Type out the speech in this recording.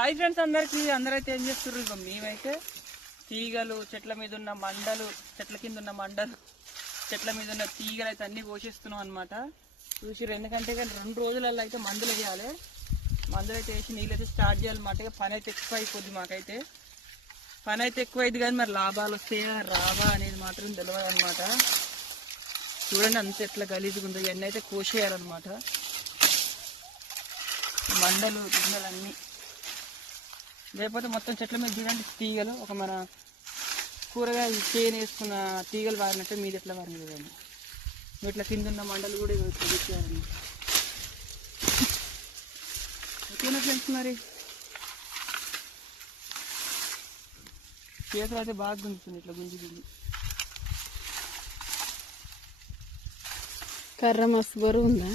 Hi friends అందరికి అందరైతే ఏం చేస్తున్నారు ఇక మేమైతే తీగలు చెట్ల మీద ఉన్న మండలు చెట్ల కింద ఉన్న మండలు చెట్ల మీద ఉన్న తీగలు అయితే అన్నీ కోసేస్తున్నాం అనమాట చూసిరు ఎందుకంటే కానీ రెండు రోజులలో అయితే మందులు వేయాలి. మందులు అయితే వేసి నీళ్ళు అయితే స్టార్ట్ చేయాలన్నమాట పని అయితే ఎక్కువ అయిపోద్ది మాకైతే. పని అయితే ఎక్కువ అయింది కానీ మరి లాభాలు వస్తాయా రావా అనేది మాత్రం తెలియదు అనమాట చూడండి అంత ఎట్లా గలీజుగా ఉందో ఇవన్నీ అయితే కోసేయాలన్నమాట. మండలు గిన్నెలన్నీ లేకపోతే మొత్తం చెట్ల మీద చూడండి తీగలు. ఒక మన కూరగాయ చేను వేసుకున్న తీగలు వారినట్టు మీద ఎట్లా వారిన చూడండి. ఇట్లా కింద ఉన్న మండలు కూడా ఇట్లా ఓకేనా ఫ్రెండ్స్ మరి? చేతులు అయితే బాగా గుంజుతుంది ఇట్లా గుంజి గుంజి. కర్ర మస్తు బరువు ఉందా?